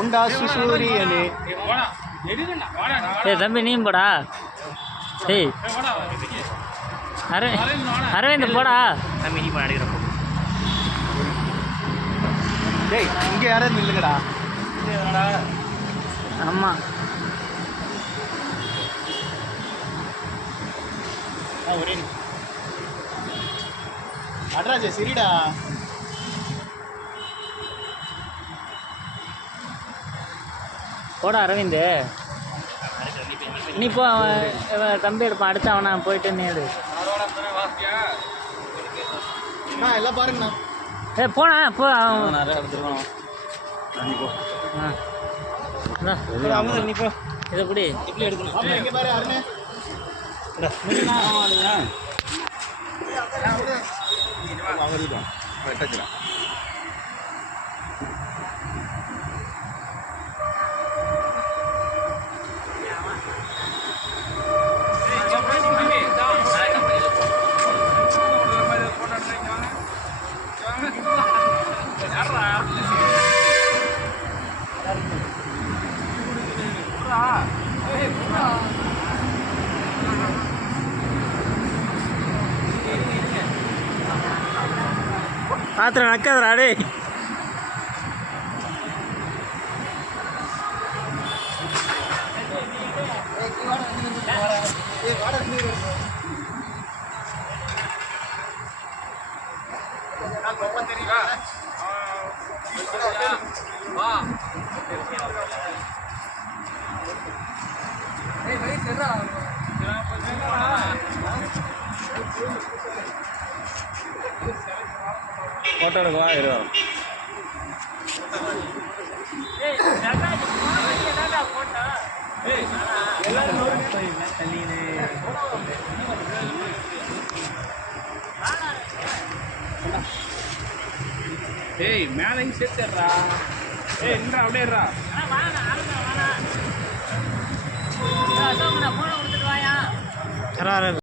உண்டா சூரியனே. ஏய் தம்பி நீயும் போடா. ஏய் அரவிந்த் போடா. தம்பி நீ போட அடிக்கிறப்போ. டேய் இங்கே யாரும் இல்லைங்கடா. ஆமாம் அட்ராஜே சரிடா. போடா அரவிந்த் நீ போ. தம்பி எடுப்பான் அடுத்து அவனா போயிட்டு நீ எடு. எல்லாம் பாருங்கண்ணா. ஏ போனா போ. நிறையா எடுத்துருக்கோம். நீ போ. இதை பிடி இப்படி எடுக்கணும். இங்கே பாரு அருணே. பாத்திரம் நக்காதரா டே. ஃபோட்டோ எடுக்கவா இருவரும். ஏய் மேலையும் சேர்த்துடுறா. ஏய் என்னடா அப்படியேறா. வாயா